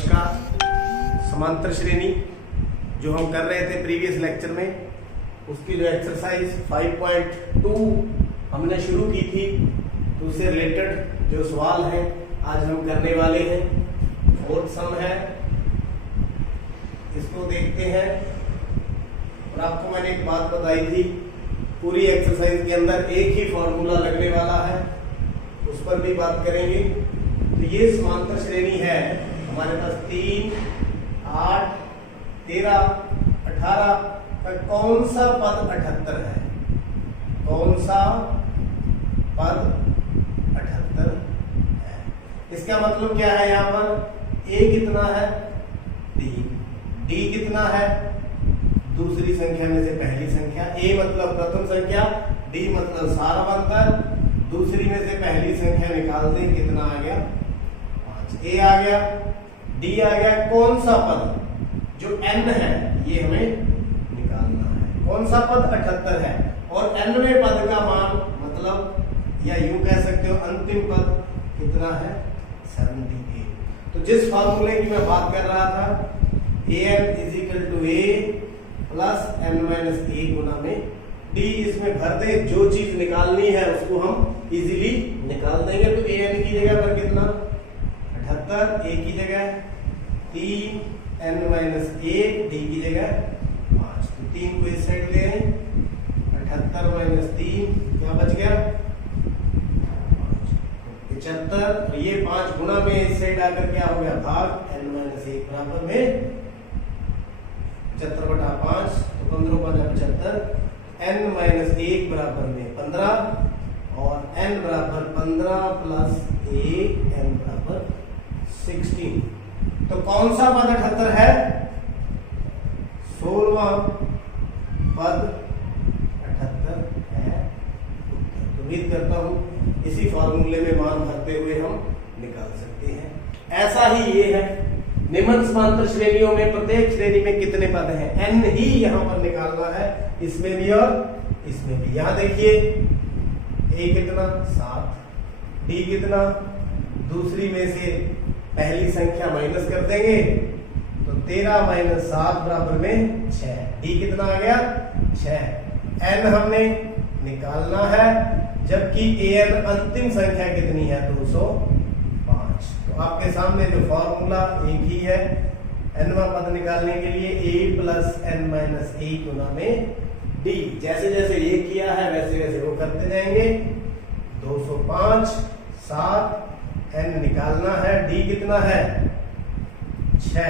नमस्कार। समांतर श्रेणी जो हम कर रहे थे प्रीवियस लेक्चर में, उसकी जो एक्सरसाइज 5.2 हमने शुरू की थी, तो उससे रिलेटेड जो सवाल है आज हम करने वाले हैं। फोर्थ सम है, इसको देखते हैं। और आपको मैंने एक बात बताई थी, पूरी एक्सरसाइज के अंदर एक ही फॉर्मूला लगने वाला है, उस पर भी बात करेंगे। तो ये समांतर श्रेणी है हमारे पास 3, 8, 13, 18 का कौन सा पद 78 है? कौन सा पद 78 है? इसका मतलब क्या है? यहाँ पर a कितना है? 3, d कितना है? दूसरी संख्या में से पहली संख्या। a मतलब प्रथम संख्या, d मतलब सारवंतर, दूसरी में से पहली संख्या निकाल दें, कितना आ गया? 5। a आ गया, d आ गया। कौन सा पद जो n है ये हमें निकालना है। कौन सा पद 78 है? और nवें पद का मान मतलब, या यूं कह सकते हो अंतिम पद कितना है? 78। तो जिस फार्मूले की मैं बात कर रहा था, an = a प्लस n-a गुना में d, इसमें भर दे। जो चीज निकालनी है उसको हम इजीली निकाल देंगे। तो an की जगह पर कितना? 78, a की जगह 3, n-a, d की जगह 5। तो 3 को इस साइड ले आए, 78 - 3 क्या बच गया? 75। और ये 5 गुना में इस साइड आकर क्या हो गया? भाग n-1 बराबर में 75/5, तो 15×5 = 75। n-1 बराबर में 15 और n बराबर 15 + 1, n बराबर 16। तो कौन सा पद 78 है? 16वां पद 78 है। तो उम्मीद करता हूं इसी फॉर्मूले में मान भरते हुए हम निकाल सकते हैं। ऐसा ही ये है, निम्न समांतर श्रेणियों में प्रत्येक श्रेणी में कितने पद हैं, n ही यहां पर निकालना है, इसमें भी और इसमें भी। यहां देखिए a कितना? 7, d कितना? दूसरी में से पहली संख्या माइनस कर देंगे तो 13 - 7 बराबर में 6। d कितना आ गया? 6। n हमने निकालना है, जबकि an अंतिम संख्या कितनी है? 205। तो आपके सामने जो फॉर्मूला एक ही है, nवां पद निकालने के लिए a + n-a गुना में d। जैसे जैसे ये किया है वैसे वैसे वो करते जाएंगे। 205, 7, n निकालना है, d कितना है? 6,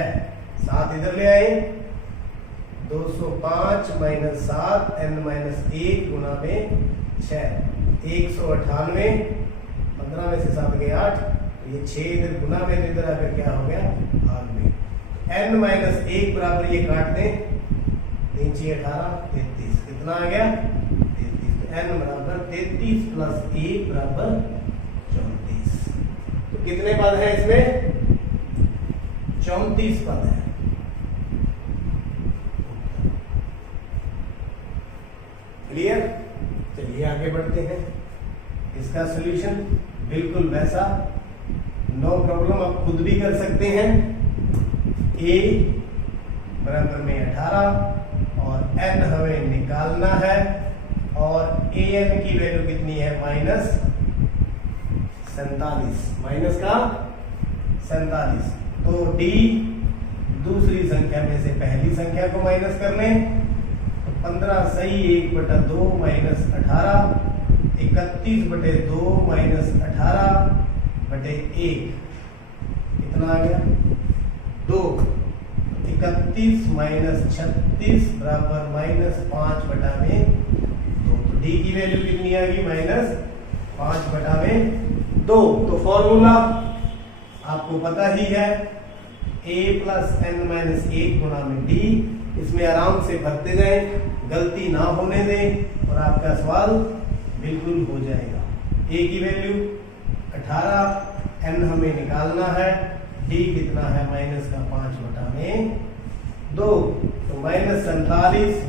7 इधर ले आए, 205 - 7 n-1 गुना में 6, 198। 15 में से 7 गए 8, ये 6 इधर गुना में, इधर आकर क्या हो गया? भाग में। n-1 बराबर ये काट दें, 3 × 18 = 33। कितना आ गया? 33। तो n बराबर 33 + 1 बराबर 34। तो कितने पद हैं इसमें? 34 पद हैं। क्लियर? चलिए आगे बढ़ते हैं। इसका सॉल्यूशन बिल्कुल वैसा, नो प्रॉब्लम, आप खुद भी कर सकते हैं। a बराबर में 18 और n हमें निकालना है, और an की वैल्यू कितनी है? -47, माइनस का 47। तो d दूसरी संख्या में से पहली संख्या को माइनस कर लें, तो 15 सही 1/2 - 18, 31/2 - 18/1 कितना आ गया? 2। 31 - 36 बराबर -5/2। तो d की वैल्यू कितनी आ गई? -5/2। तो फॉर्मूला आपको पता ही है, a + n-1 गुना में d। इसमें आराम से भरते जाएं, गलती ना होने दें और आपका सवाल बिल्कुल हो जाएगा। a की वैल्यू 18, n हमें निकालना है, d कितना है? -5/2। तो -47 -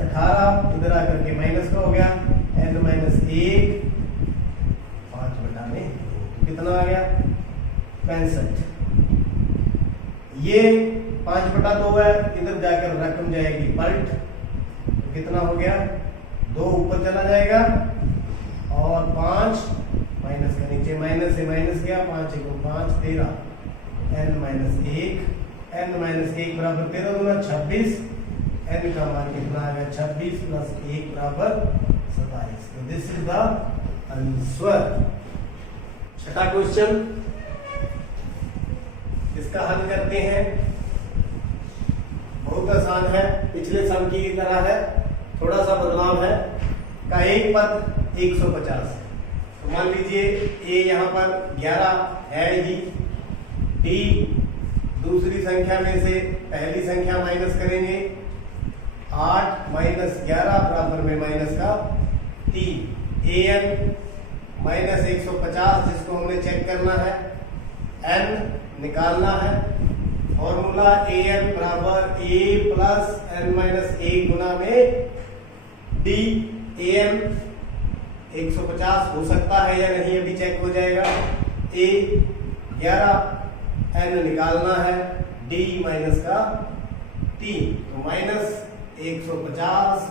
18 इधर आकर के माइनस का हो गया, n-1 5/2। कितना आ गया? 65। ये 5/2 है, इधर जाकर रकम जाएगी पलट, तो कितना हो गया 2 ऊपर चला जाएगा और 5 माइनस का नीचे माइनस से माइनस गया, 5 × 5 13, n-1 बराबर 13 दूना 26, n का मान कितना आ गया 26 + 1 बराबर 27। तो दिस इज द आंसर। छठा क्वेश्चन, इसका हल करते हैं। बहुत आसान है, पिछले सम की तरह है, थोड़ा सा बदलाव है। का एक पद 150, तो मान लीजिए ए यहाँ पर 11 है ही, डी दूसरी संख्या में से पहली संख्या माइनस करेंगे, 8 - 11 बराबर में माइनस का 3, an -150 जिसको हमने चेक करना है, n निकालना है, फॉर्मूला an बराबर a + n-1 गुना में d। an 150 हो सकता है या नहीं अभी चेक हो जाएगा। a 11, n निकालना है, d माइनस का 3, तो -150 -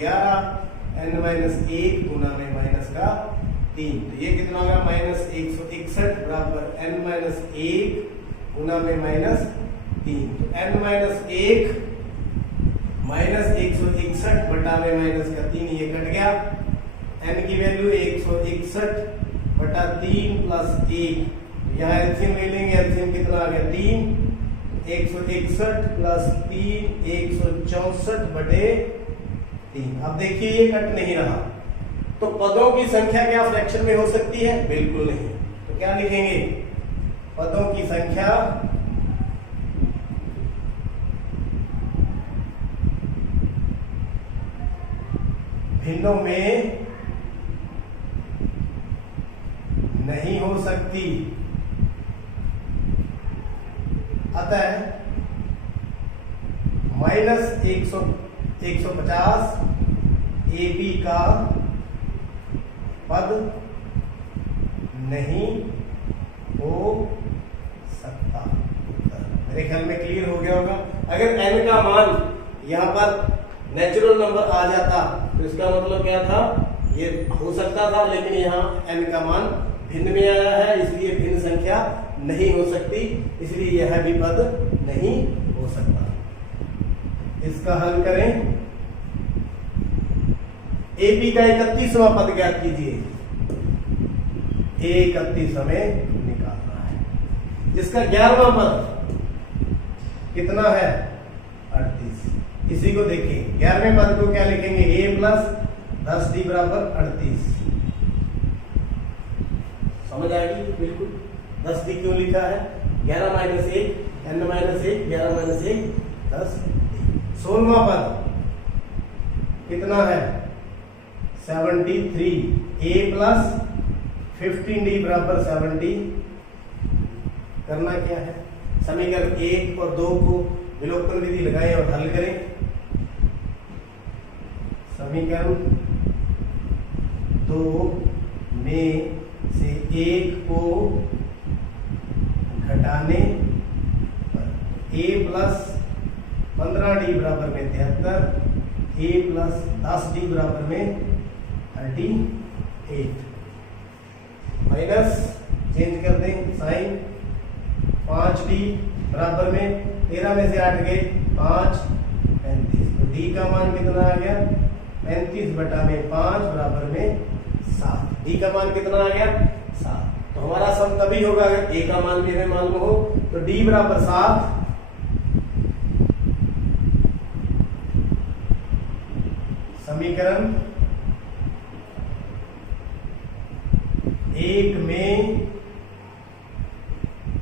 11 n-1 गुना में माइनस का 3, तो ये कितना होगा -161 बराबर n-1 गुना में -3, तो n-1 -161 बटा में माइनस का 3, ये कट गया। n की वैल्यू 161 बटा 3 + 1, यहाँ एलसीएम ले लेंगे, एलसीएम कितना आ गया 3, 161 + 3 164 बटे 3। अब देखिए ये कट नहीं रहा, तो पदों की संख्या क्या फ्रैक्शन में हो सकती है? बिल्कुल नहीं। तो क्या लिखेंगे? पदों की संख्या भिन्नों में नहीं हो सकती, अतः -150 AP का पद नहीं हो सकता। मेरे ख्याल में क्लियर हो गया होगा। अगर n का मान यहाँ पर नेचुरल नंबर आ जाता तो इसका मतलब क्या था, ये हो सकता था, लेकिन यहाँ n का मान भिन्न में आया है, इसलिए भिन्न संख्या नहीं हो सकती, इसलिए यह भी पद नहीं हो सकता। इसका हल करें। AP का 31वां पद ज्ञात कीजिए। 31 हमें निकालना है, जिसका 11वां पद कितना है 38। इसी को देखिए, 11वें पद को क्या लिखेंगे, a + 10d बराबर 38। समझ आएगी बिल्कुल। 10d क्यों लिखा है, 11 - 1 n-1 11 - 1 10d। 16वां पद कितना है 73, a + 15d बराबर 70। करना क्या है, समीकरण 1 और 2 को विलोपन विधि लगाएं और हल करें। समीकरण 2 में से 1 को घटाने पर a + 15d बराबर में 73, a + 10d बराबर में 38। माइनस चेंज कर दें साइन, 5d बराबर में 13 में से 8 गए 5, 35। तो d का मान कितना आ गया 35 बटा में 5 बराबर में 7। d का मान कितना आ गया 7। तो हमारा सम तभी होगा अगर a का मान भी हमें मालूम हो। तो d बराबर 7, समीकरण 1 में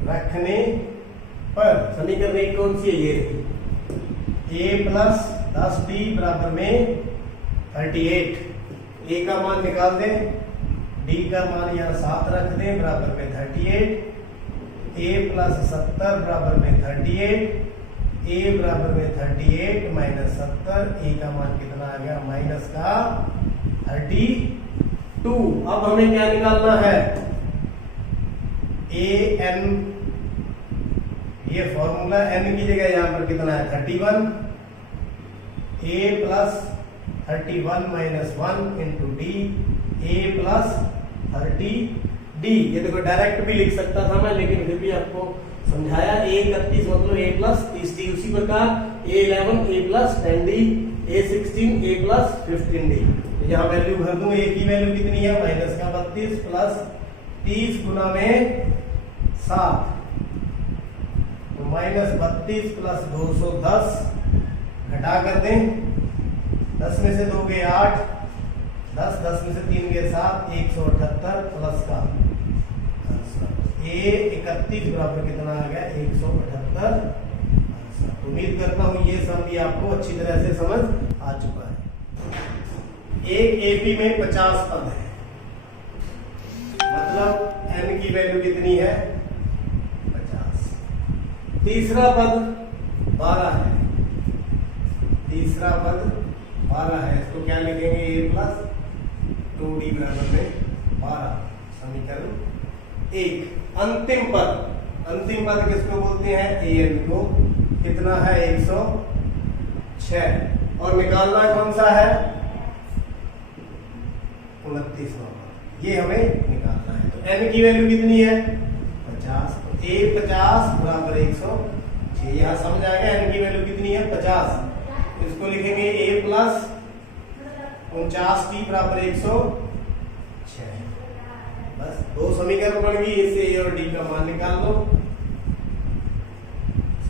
रखने पर, समीकरण 1 कौन सी है, ये a + 10d बराबर में 38। a का मान निकाल दें, d का मान यहाँ 7 रख दें बराबर में 38, a + 70 बराबर में 38, a बराबर में 38 - 70, a का मान कितना आ गया माइनस का 32। अब हमें क्या निकालना है, an ये फॉर्मूला n की जगह यहां पर कितना है 31, a plus 31 minus 1 into D, a plus 30d। ये देखो डायरेक्ट भी लिख सकता था मैं, लेकिन फिर भी आपको समझाया। a 31 मतलब a प्लस 30d। उसी प्रकार a 11 a plus 10d, a 16 a plus 15d। यहाँ वैल्यू भर दूं, a की वैल्यू कितनी है माइनस का 32 प्लस 30 गुना में 7, तो माइनस 32 प्लस 210 घटा कर दें, 10 में से 2 गए 8, 10 10 में से 3 गए 7, 178 प्लस का ए 31 बराबर कितना आ गया 178। उम्मीद करता हूं ये सब भी आपको अच्छी तरह से समझ आ चुका है। एक एपी में 50 पद है, मतलब n की वैल्यू कितनी है 50। तीसरा पद 12 है, तीसरा पद 12 है, इसको क्या लिखेंगे a प्लस 2d बराबर में 12, समीकरण 1। अंतिम पद किसको बोलते हैं an को, कितना है 106, और निकालना कौन सा है 29वां पद, ये हमें निकालना है। तो n की वैल्यू कितनी है 50, तो a 50 बराबर 106। यहां समझ आ गया n की वैल्यू कितनी है 50। इसको लिखेंगे a प्लस 49t बराबर 106। बस 2 समीकरण बन गई, इससे a और d का मान निकाल लो।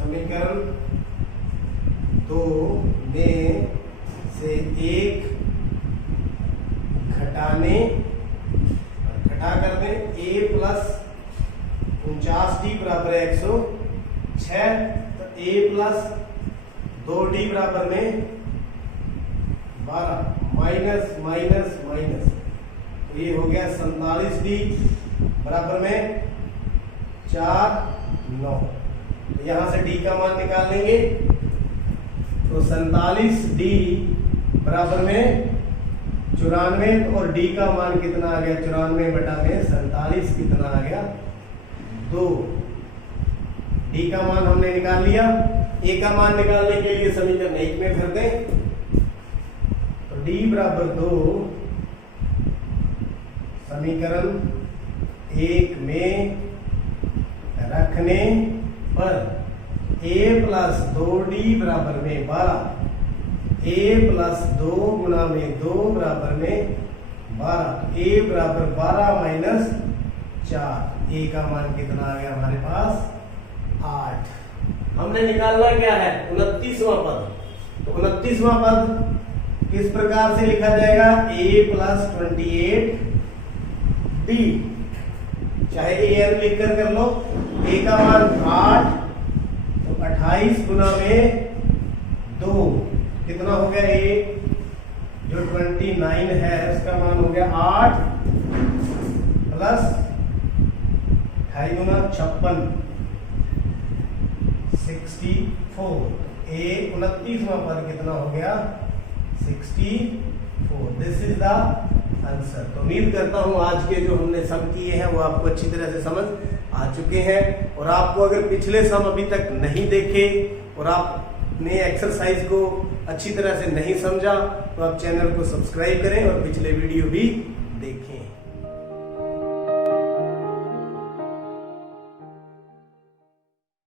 समीकरण 2 में से 1 घटा कर दें, a प्लस 49d बराबर 106, तो a प्लस 2d बराबर में 12, माइनस माइनस माइनस, तो ये हो गया 47d बराबर में 4 9। तो यहां से d का मान निकाल लेंगे, तो 47d बराबर में 94, और d का मान कितना आ गया 94 बटा में 47 कितना आ गया 2। d का मान हमने निकाल लिया। a का मान निकालने के लिए समीकरण 1 में भर दें, तो d बराबर 2 समीकरण 1 में रखने पर a प्लस 2d बराबर में 12, a प्लस 2 गुना में 2 बराबर में 12, a बराबर 12 माइनस 4, a का मान कितना आ गया हमारे पास 8। हमने निकालना क्या है 29वां पद। तो 29वां पद किस प्रकार से लिखा जाएगा, a प्लस 28d, चाहे a लिख कर लो। a का मान 8, तो 28 गुना में 2 कितना हो गया, a जो 29 है उसका मान हो गया 8 प्लस 28 गुना 56 64। a 29वां पद कितना हो गया 64। This is the answer. तो उम्मीद करता हूं आज के जो हमने सम किए हैं वो आपको अच्छी तरह से समझ आ चुके हैं। और आपको अगर पिछले सम अभी तक नहीं देखे और आपने एक्सरसाइज को अच्छी तरह से नहीं समझा, तो आप चैनल को सब्सक्राइब करें और पिछले वीडियो भी देखें।